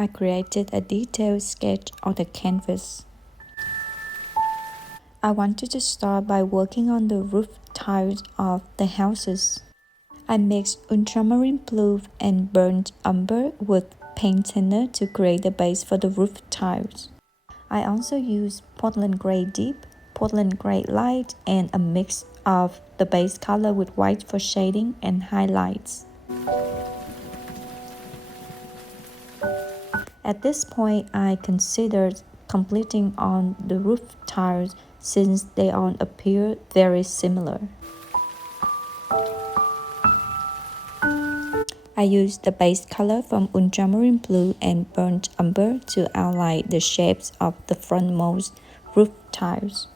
I created a detailed sketch of the canvas. I wanted to start by working on the roof tiles of the houses. I mixed ultramarine blue and burnt umber with paint thinner to create the base for the roof tiles. I also used Portland gray deep, Portland gray light, and a mix of the base color with white for shading and highlights. At this point, I considered completing on the roof tiles since they all appear very similar. I used the base color from ultramarine blue and burnt umber to outline the shapes of the frontmost roof tiles.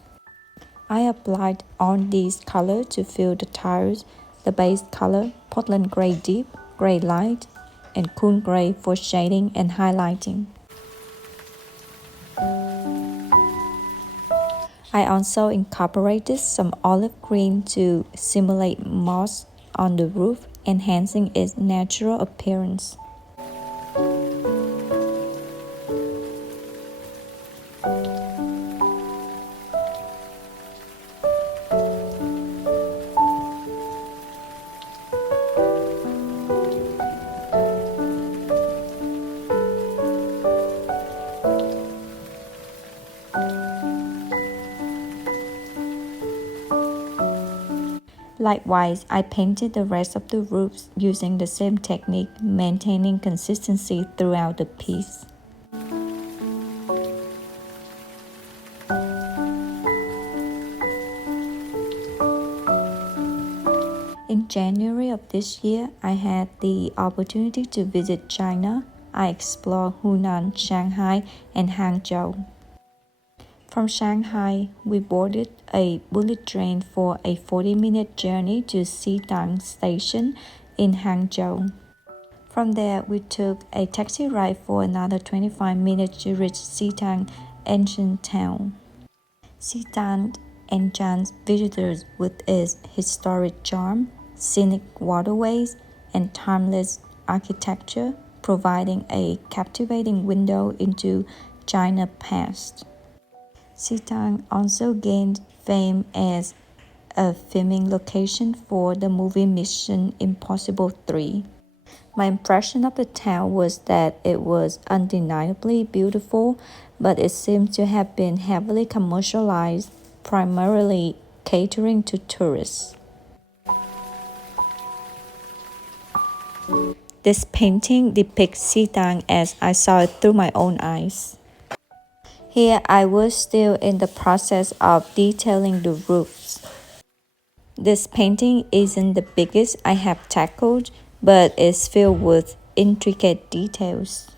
I applied all these colors to fill the tiles, the base color, Portland gray deep, gray light, and cool gray for shading and highlighting. I also incorporated some olive green to simulate moss on the roof, enhancing its natural appearance. Likewise, I painted the rest of the roofs using the same technique, maintaining consistency throughout the piece. In January of this year, I had the opportunity to visit China. I explored Hunan, Shanghai, and Hangzhou. From Shanghai, we boarded a bullet train for a 40-minute journey to Xitang Station in Hangzhou. From there, we took a taxi ride for another 25 minutes to reach Xitang Ancient Town. Xitang enchants visitors with its historic charm, scenic waterways, and timeless architecture, providing a captivating window into China's past. Xitang also gained fame as a filming location for the movie Mission Impossible 3. My impression of the town was that it was undeniably beautiful, but it seems to have been heavily commercialized, primarily catering to tourists. This painting depicts Xitang as I saw it through my own eyes. Here I was still in the process of detailing the roofs. This painting isn't the biggest I have tackled, but is filled with intricate details.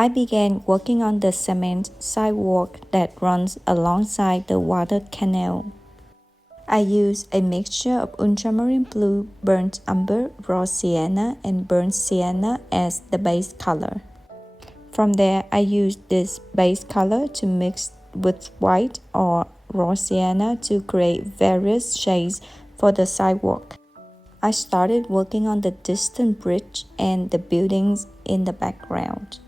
I began working on the cement sidewalk that runs alongside the water canal. I used a mixture of ultramarine blue, burnt umber, raw sienna, and burnt sienna as the base color. From there, I used this base color to mix with white or raw sienna to create various shades for the sidewalk. I started working on the distant bridge and the buildings in the background.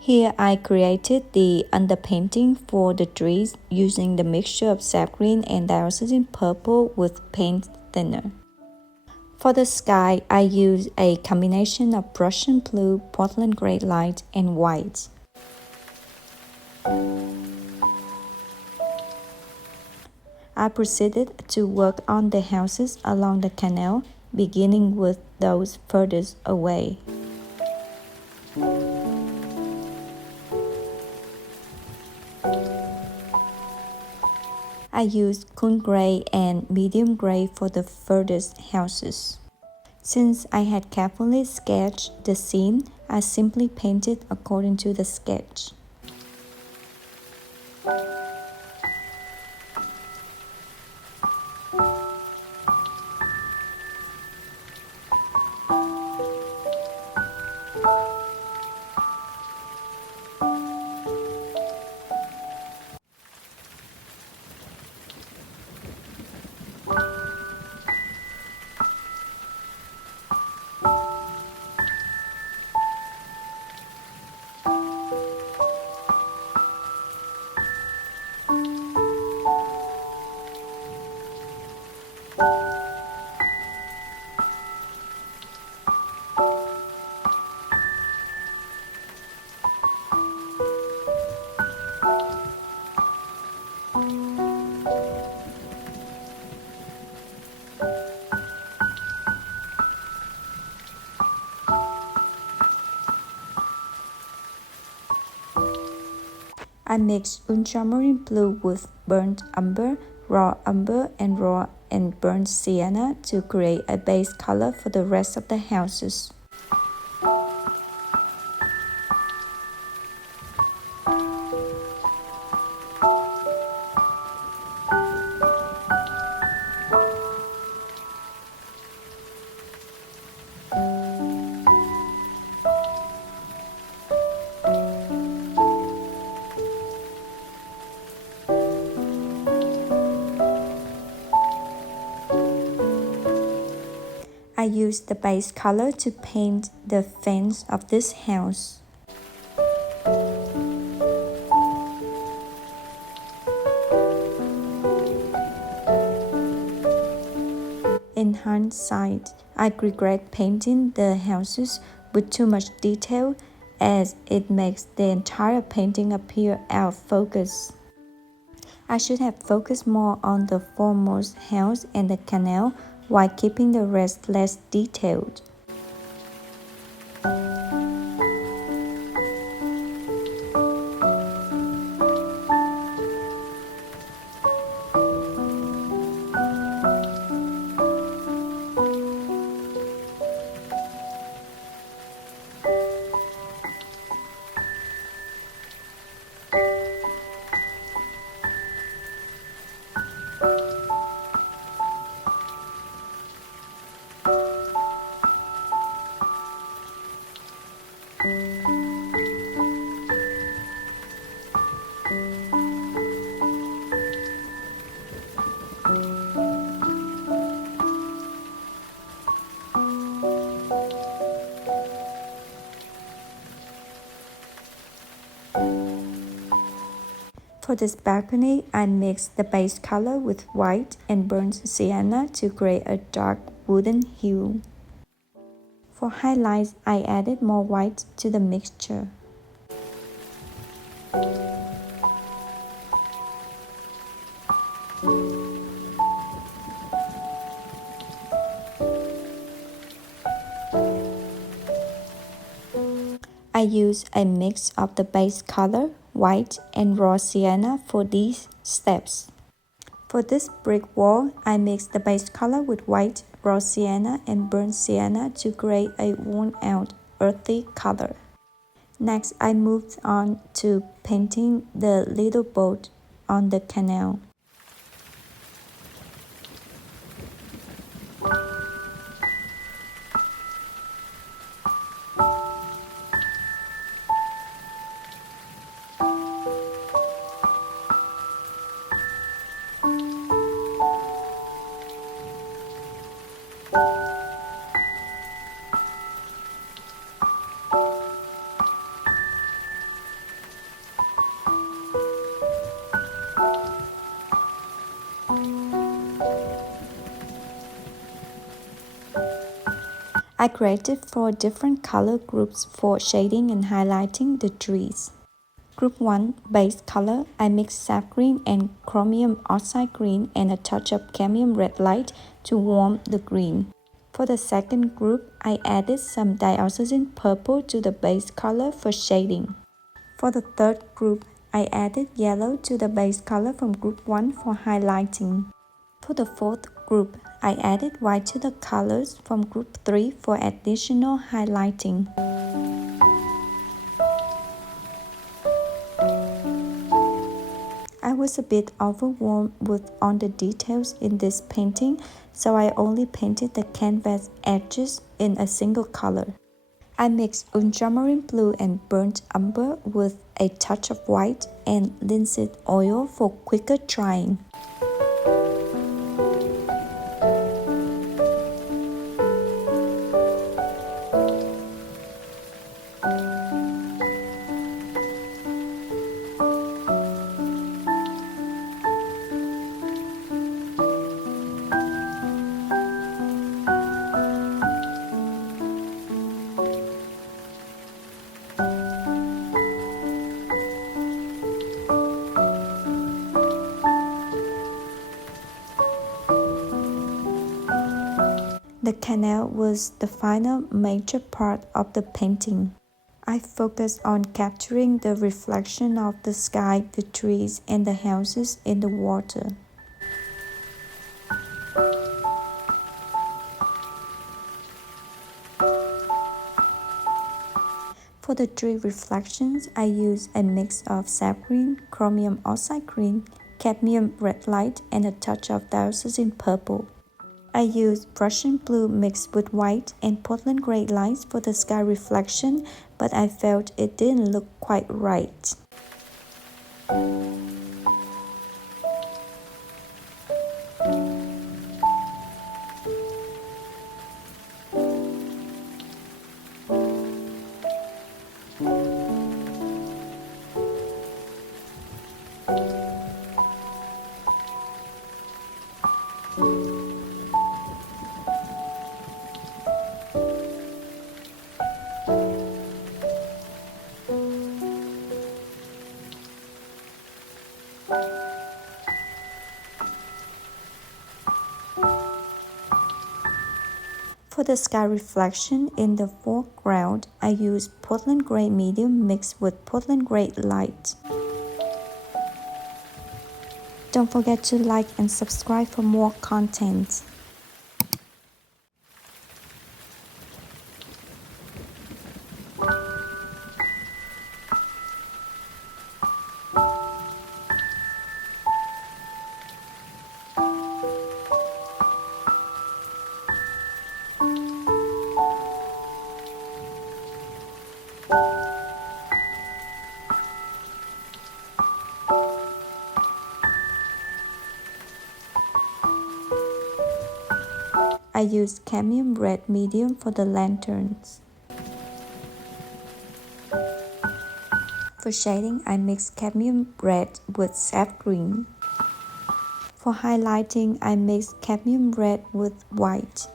Here I created the underpainting for the trees using the mixture of sap green and diocesan purple with paint thinner. For the sky, I used a combination of Prussian blue, Portland gray light, and white. I proceeded to work on the houses along the canal, beginning with those furthest away. I used cool gray and medium gray for the furthest houses. Since I had carefully sketched the scene, I simply painted according to the sketch. I mixed ultramarine blue with burnt umber, raw umber, and raw and burnt sienna to create a base color for the rest of the houses. I used the base color to paint the fence of this house. In hindsight, I regret painting the houses with too much detail as it makes the entire painting appear out of focus. I should have focused more on the foremost house and the canal while keeping the rest less detailed. For this balcony, I mixed the base color with white and burnt sienna to create a dark wooden hue. For highlights, I added more white to the mixture. I use a mix of the base color, white and raw sienna for these steps. For this brick wall, I mixed the base color with white, raw sienna and burnt sienna to create a worn-out, earthy color. Next, I moved on to painting the little boat on the canal. I created 4 different color groups for shading and highlighting the trees. Group 1, base color, I mixed sap green and chromium oxide green and a touch of cadmium red light to warm the green. For the second group, I added some dioxazine purple to the base color for shading. For the third group, I added yellow to the base color from group 1 for highlighting. For the fourth group, I added white to the colors from group 3 for additional highlighting. I was a bit overwhelmed with on the details in this painting, so I only painted the canvas edges in a single color. I mixed ultramarine blue and burnt umber with a touch of white and linseed oil for quicker drying. The canal was the final major part of the painting. I focused on capturing the reflection of the sky, the trees, and the houses in the water. For the tree reflections, I used a mix of sap green, chromium oxide green, cadmium red light, and a touch of dioxazine purple. I used Prussian blue mixed with white and Portland gray lights for the sky reflection, but I felt it didn't look quite right. For the sky reflection in the foreground, I used Portland gray medium mixed with Portland gray light. Don't forget to like and subscribe for more content. I used cadmium red medium for the lanterns. For shading, I mixed cadmium red with sap green. For highlighting, I mixed cadmium red with white.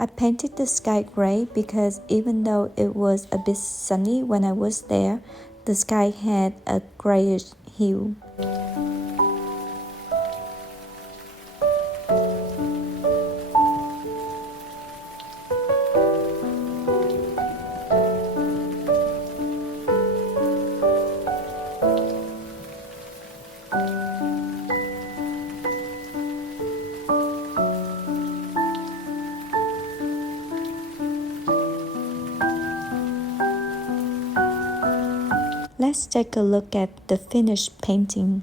I painted the sky gray because even though it was a bit sunny when I was there, the sky had a grayish hue. Let's take a look at the finished painting.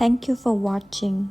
Thank you for watching.